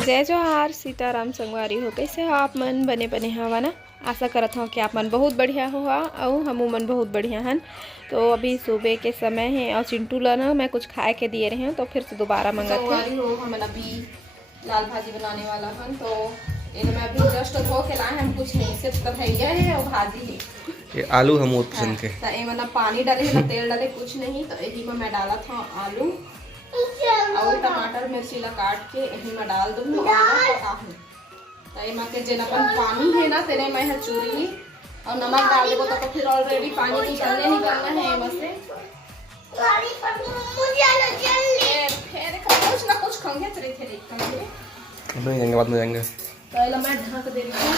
जय जोहार सीताराम संगवारी हो। कैसे हो आप मन? बने बने हवा ना। आशा करत हूँ कि आप मन बहुत बढ़िया हो और हम मन बहुत बढ़िया हन। तो अभी सुबह के समय है और चिंटू ला ना मैं कुछ खाए के दिए रहे हैं तो फिर से दोबारा मंगाते हैं। हो हम अभी लाल भाजी बनाने वाला हन तो इन्हें मैं अभी जस्ट धो के लाए हम कुछ नहीं सिर्फ कढ़ैया है और भाजी है। ये आलू हम बहुत पसंद के तो ये मतलब पानी डाले ना तेल डाले कुछ नहीं तो यही में मैं डाला था आलू और टमाटर मिर्ची ला काट के यही में डाल दूँ के जेन अपन पानी है ना तेरे में है चूरी और नमक डाल देबो तो फिर ऑलरेडी पानी निकलना है एम से फिर कुछ ना कुछ खाएंगे तेरे जाएंगे बाद में जाएंगे तो मैं ढक दे रही हूँ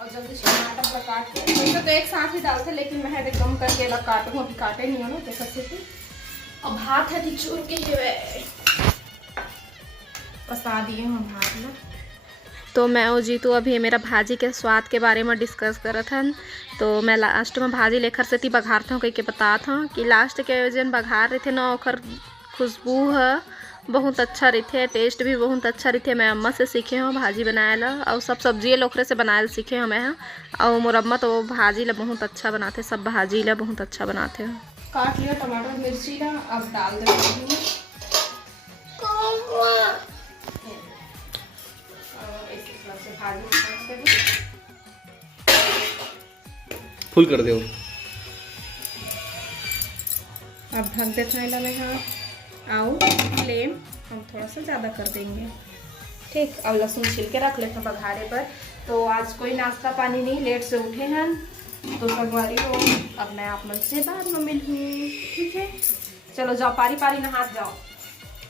और जल्दी से टमाटर ला काट के तो एक साथ ही डालते लेकिन मैं एकदम करके ला काटूँ अभी काटे नहीं हो ना तो सबसे और भात है चूर के पसा दिए हम भात ना। तो मैं और जीतू अभी मेरा भाजी के स्वाद के बारे में डिस्कस करत हन। तो मैं लास्ट में भाजी लेकर से थी बघारत हूँ कह के बतात हूँ कि लास्ट के जन बघार रहे थे ना ओकर खुशबू है बहुत अच्छा रहते, टेस्ट भी बहुत अच्छा रहते। मैं अम्मा से सीखे हूँ भाजी बनाए ला और सब सब्जी लोकरे से बनाए सीखे हूँ मैं और मोर अम्मा तो भाजी ला बहुत अच्छा बनाते, सब भाजी ला बहुत अच्छा बनाते हैं। काट लिया टमाटर मिर्ची ला अब डाल देते फुल कर दो। अब ढक देते हैं हाँ और फ्लेम हम थोड़ा सा ज़्यादा कर देंगे। ठीक अब लहसुन छिल के रख लेते हैं बघारे पर। तो आज कोई नाश्ता पानी नहीं, लेट से उठे हैं तो संगवारी हो। अब मैं आप मन से बाद में मिलूँ, ठीक है? चलो जाओ पारी पारी नहा जाओ।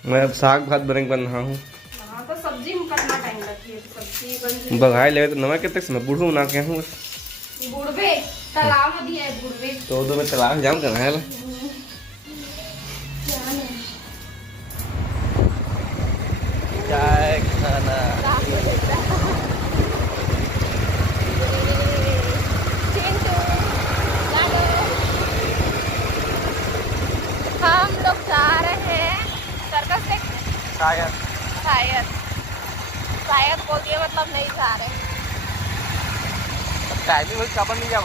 मैं अब साग भात बनेंगे बन रहा हूँ। हाँ तो सब्जी में कितना टाइम लगती है? सब्जी बन बघाई लगे तो नमक कितने समय बूढ़ू बना के हूँ बुढ़वे तालाब में भी है बुढ़वे तो दो में तालाब जाम करना है चाय खाना हम लोग जा रहे हैं सर्कस देखने। शायद शायद बोल दिया मतलब नहीं जा रहे। टाइमिंग वही कब नहीं जाओ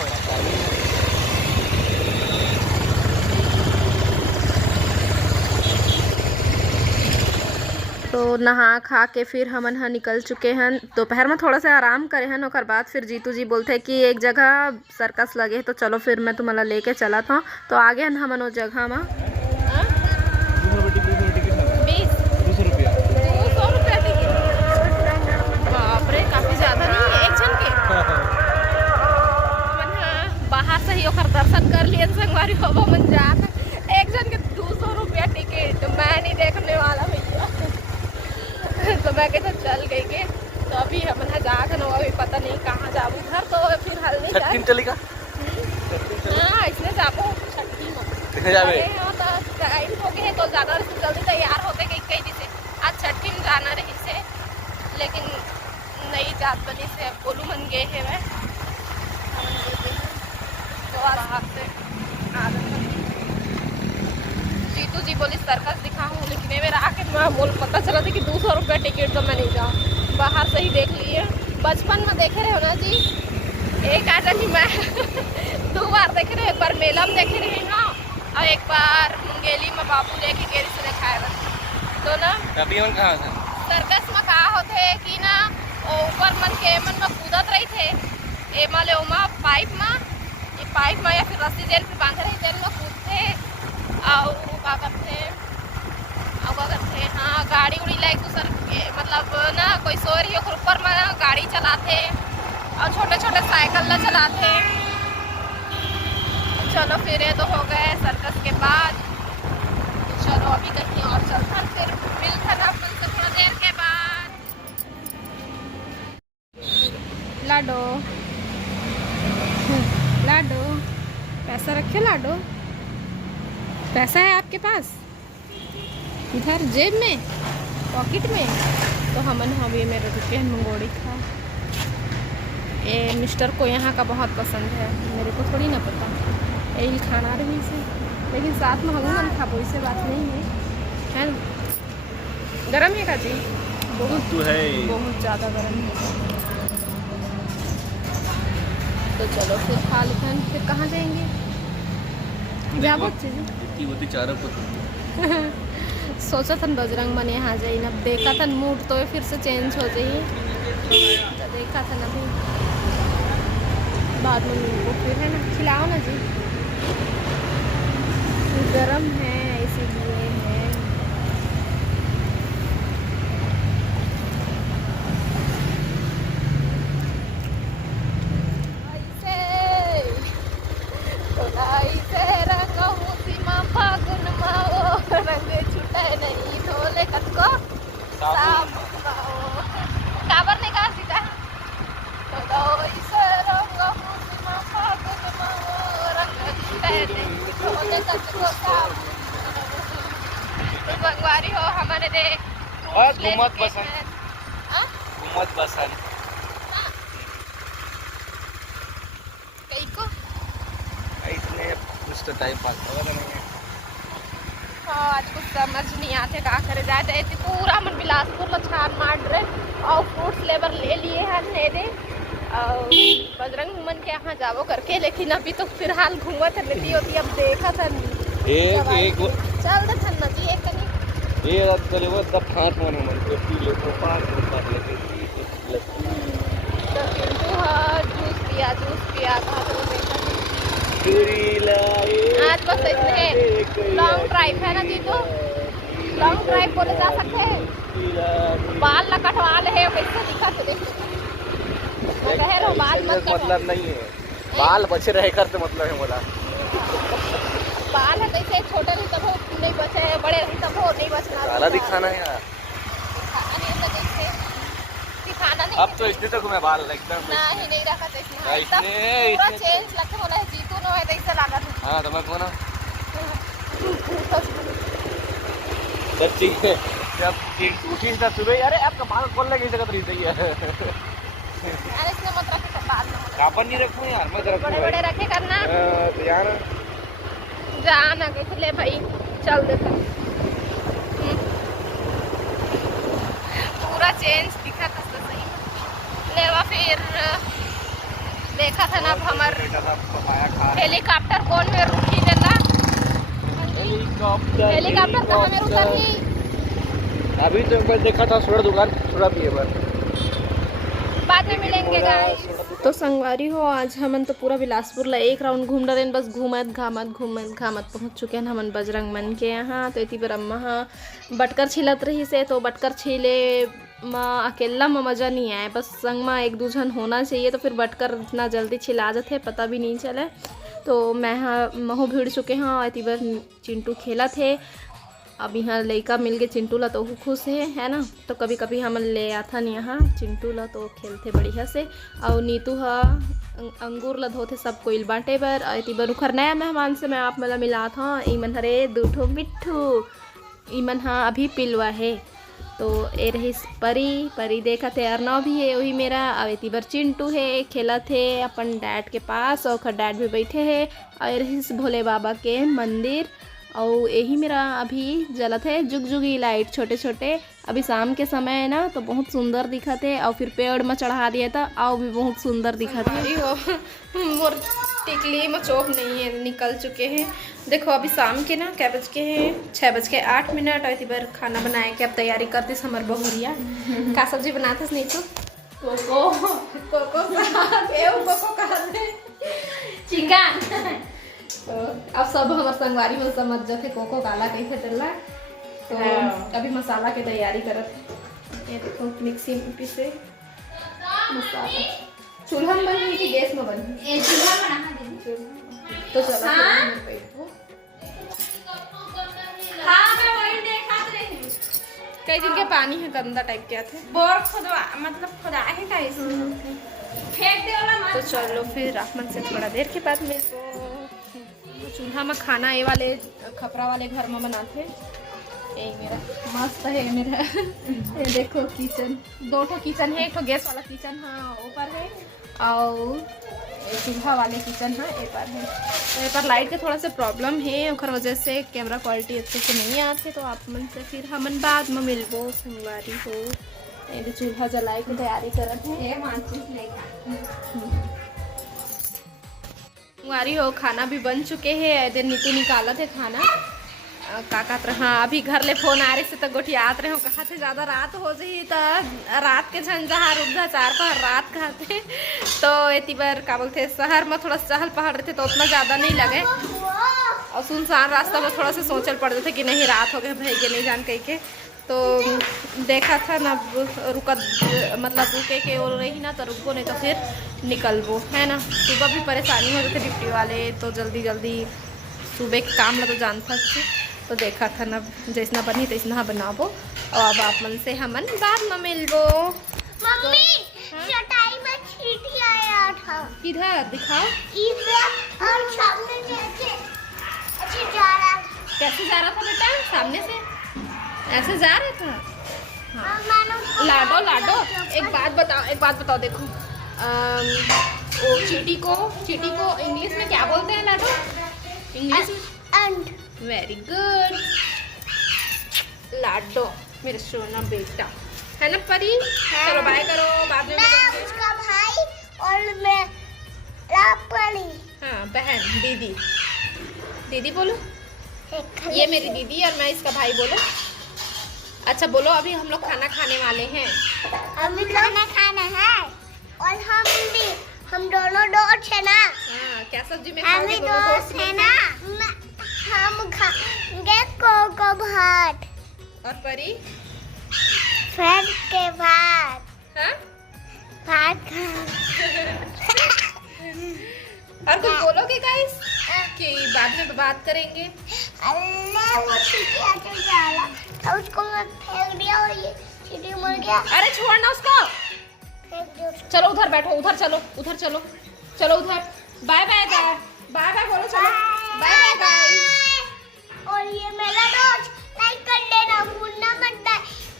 तो नहा खा के फिर हमन हा निकल चुके हैं। दोपहर में थोड़ा सा आराम करे हैं और बाद फिर जीतू जी बोलते कि एक जगह सर्कस लगे तो चलो फिर मैं तुम्हारा लेके चला था। तो आगे हमन उस जगह में 200 रुपया टिकट। बाप रे काफी ज्यादा नहीं है एक जन के। बाहर से ही ओकर दर्शन कर लिए संगवारी हो मन जात एक जन के 200 रुपया टिकट मैं नहीं देखने वाला भैया। तो मैं कहता चल गई के तो अभी हम जाकर ना अभी पता नहीं कहाँ जाऊँ घर तो फिर हल नहीं जाए चलेगा। हाँ इसने जाबो छठी में जावे तो टाइम हो गए तो ज़्यादा जल्दी तैयार होते कई दिन से आज छठी में जाना रही से लेकिन नहीं जात बनी से बोलू मन गए है वह तो बाहर से जीतू जी बोली सर्कस दिखाऊँ लेकिन मेरा आके मैं बोल पता चला था कि 200 रुपया टिकट तो मैं नहीं जाऊँ बाहर से ही देख लिए। बचपन में देखे रहे हो ना जी एक आज अभी मैं 2 बार देखे रहे, एक बार मेला में देखे रहे ना और एक बार मुंगेली में बाबू लेके गेरी से दिखाया तो ना अभी हम कहाँ था सर्कस में कहा होते कि ना ऊपर मन के मन में कूदत रही थे एमा ले उमा पाइप में या फिर रस्सी जेल पे बांध रही जेल में कूदते और क्या करते हाँ गाड़ी उड़ी ला एक दूसर के मतलब ना कोई सो रही हो ऊपर में गाड़ी चलाते और छोटे छोटे साइकिल ला चलाते। चलो फिर ये तो हो गए सर्कस के बाद। चलो अभी कहीं और चलते हैं फिर मिलते हैं आपसे थोड़ा देर के बाद। लाडो पैसा रखे लाडो पैसा है आपके पास इधर जेब में पॉकेट में? तो हमन ये मेरे रुके हैं मंगोड़ी खा ये मिस्टर को यहाँ का बहुत पसंद है मेरे को थोड़ी ना पता यही खाना रही से लेकिन साथ में हम खा इससे बात नहीं है। गरम है का जी बहुत तू है बहुत ज़्यादा गर्म है। तो चलो फिर खा लेते हैं, फिर कहाँ जाएंगे? जाबो इतनी होती चारों को सोचा था बजरंग मन यहाँ जाए ना, देखा था मूड तो फिर से चेंज हो जाइए, तो देखा था ना भी बाद में मूड को फिर है ना, खिलाओ ना जी, गरम है इसीलिए है। काबर नहीं कहा सीधा बंगवारी हो हमारे दे घूमत बसंत घूमत बसंत कई को इसने कुछ तो टाइम पास होगा नहीं है। हाँ आज कुछ समझ नहीं आते का करे जाए तो पूरा मन बिलासपुर ला छान मार रहे और फ्रूट्स लेबर ले लिए हैं ले दे और बजरंग मन के यहाँ जावो करके, लेकिन अभी तो फिलहाल घूमत रहती होती, अब देखा था एक चल दे थन नदी एक कनी ये रात चले वो तब खाट मन मन को पी ले तो पार कर लेते तो किंतु हाँ जूस पिया कहा तो देखा पूरी लाई आज बस इतने लॉन्ग ड्राइव है ना जी, तो लॉन्ग ड्राइव बोले जा सकते हैं। बाल ला कटवा ले है कैसे दिखा तो देख, मैं कह रहा हूँ बाल मत कटवा, मतलब नहीं है बाल बचे रहे कर तो मतलब है बोला बाल है कैसे छोटे नहीं तब हो नहीं बचे, बड़े नहीं तब हो नहीं बचना, काला दिखाना है यार, दिखाना नहीं। अब तो इसने तक मैं बाल एकदम नहीं रखा था इसने पूरा चेंज लगता होना है, जीतू ना है ऐसा लगा था। हाँ तो मैं कौन सच्ची जब उठी था सुबह, अरे आपका बाल खोल लगे जगह तो सही है अरे इसने मत रखे बाल में कापन नहीं रखूँ यार, मैं रखूँ बड़े बड़े रखे करना तो यार जाना कैसे ले भाई चल देता पूरा चेंज दिखा था तो सही लेवा, फिर देखा था ना हमार हेलीकॉप्टर कौन में रुकी देला, हेलीकॉप्टर कहाँ में रुका ही अभी तो मैं देखा था सोडा दुकान सोडा पिए पर बाद में मिलेंगे गाइस। तो संगवारी हो आज हमन तो पूरा बिलासपुर ला एक राउंड घूम रहे बस, घूमत घामत पहुँच चुके हैं हमन बजरंग मन के यहाँ। तो इतनी बार अम्मा बटकर छिलत रही से, तो बटकर छिले अकेला में मज़ा नहीं आए, बस संग में एक दो जन होना चाहिए, तो फिर बटकर इतना जल्दी छिला जाते पता भी नहीं चले। तो मैं हाँ महू भिड़ चुके हैं, इतनी बार चिंटू खेला थे, अब यहाँ लड़का मिल गए चिंटू ला तो खुश है ना, तो कभी कभी हम ले आता नहीं यहाँ चिंटू ला तो खेलते बढ़िया से। और नीतू हा अंगूर ला धोते सब कोई बांटे बर, इतनी बार उखर नया मेहमान से मैं आप मला मिला था, ईमन हरे दूठो मिट्ठू ईमन हाँ अभी पिलवा है। तो ए रही परी देखा थे, अर्नव भी है वही मेरा, अब इतनी बार चिंटू है खेला थे अपन डैड के पास, और डैड भी बैठे हैं, और रही भोले बाबा के मंदिर, और यही मेरा अभी जलत है जुगजुगी लाइट छोटे छोटे, अभी शाम के समय है ना तो बहुत सुंदर दिखा थे, और फिर पेड़ में चढ़ा दिया था और भी बहुत सुंदर दिखा था। मोर टिकली में चौक नहीं है निकल चुके हैं, देखो अभी शाम के ना क्या बज के हैं 6:08 और इतनी बार खाना बनाए के अब तैयारी करती हमारे बहुरिया का सब्जी बनाते नहीं तो चिकन। तो अब सब हमारे संगवारी में समझ जाते कोको काला कैसे चलना, तो अभी मसाला के तैयारी करत, ये देखो मिक्सी में पीसे मसाला, चूल्हा में बनी कि गैस में बनी? चूल्हा बना दे। तो चलो हाँ मैं वही देखा रही, कई दिन के पानी है गंदा टाइप के आते बोर खुदवा मतलब खुदा है का इसमें फेंक दे वाला। तो चलो फिर अपन से थोड़ा देर के बाद में तो चूल्हा में खाना ये वाले खपरा वाले घर में बनाते, यही मेरा मस्त है मेरा ये देखो किचन, 2 ठो किचन है, एक ठो गैस वाला किचन हाँ ऊपर है, और चूल्हा वाले किचन है ए पर है। तो ए पर लाइट के थोड़ा सा प्रॉब्लम है, और वजह से कैमरा क्वालिटी अच्छे से नहीं आते। तो आप मन से फिर हमन बाद में मिलबो संगवारी हो। ये चूल्हा जलाए की तैयारी करत है। संगवारी हो खाना भी बन चुके हैं। इधर नीतू निकालत है खाना का कहत रहे। हाँ अभी घर ले फोन आ रहे से तो गोठियात रहे हो कहा थे ज़्यादा रात हो जाही तो रात के झंझहा रुक जा 4 पहर रात खाते। तो एती बार का बोलते शहर में थोड़ा चहल पहल रहते तो उतना ज़्यादा नहीं लगे, और सुनसान रास्ता में थोड़ा सा सोचल पड़ जाते कि नहीं रात हो गए भाई के नहीं जान कह के। तो देखा था ना रुकत मतलब रुके के और रही ना तो रुको नहीं तो फिर निकलबो है ना। सुबह भी परेशानी हो जाती ड्यूटी वाले तो जल्दी जल्दी सुबह के काम ला तो जानता थी। तो देखा था ना जैसना बनी तैसना बनाबो, और अब आप मन से हमन बाद में मिलबो। मम्मी चटाई में चींटी आया था। किधर दिखाओ। इधर और सामने से ऐसे जा रहा था। कैसे जा रहा था बेटा? सामने से ऐसे जा रहा था। हाँ। लाडो एक बात बताओ देखो वो चींटी को इंग्लिश में क्या बोलते हैं लाडो? इंग्लिश में वेरी गुड लाडो मेरे सोना बेटा है ना परी। चलो बाय करो बाद में मैं उसका भाई और मैं परी। हाँ बहन दीदी बोलो। ये मेरी दीदी और मैं इसका भाई बोलो। अच्छा बोलो अभी हम लोग खाना खाने वाले हैं। अभी खाना खाना है और हम दोनों दोस्त है ना। हाँ क्या सब्जी में हम खाओगे? दोस्त है ना। हम खाएंगे कोको भात और परी फ्रेंड के भात। हाँ भात और कुछ बोलोगे गाइस कि बाद में बात करेंगे? अल्लाह वो चींटी आके जाला तो उसको मैं फेंक दिया और ये चींटी मर गया। अरे छोड़ ना उसको। फेंक दिया उसको। चलो उधर बैठो उधर चलो उधर। बाय बाय बोलो। चलो बाय गाइस। और ये मेरा दोस्त लाइक कर देना भूलना मत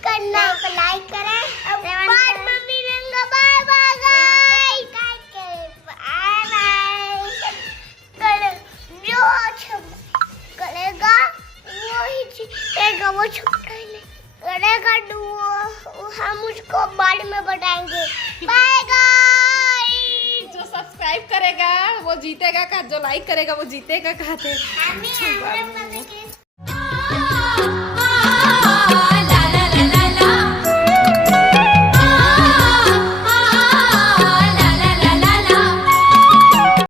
करना। लाइक करें बाद में मिलेंगे। Bye bye guys. बाय जो अच्छा करेगा वो छोटा करेगा वो हम उसको बाद में बताएंगे। Bye guys. जो सब्सक्राइब करेगा वो जीतेगा का, जो लाइक करेगा वो जीतेगा कहते। हमें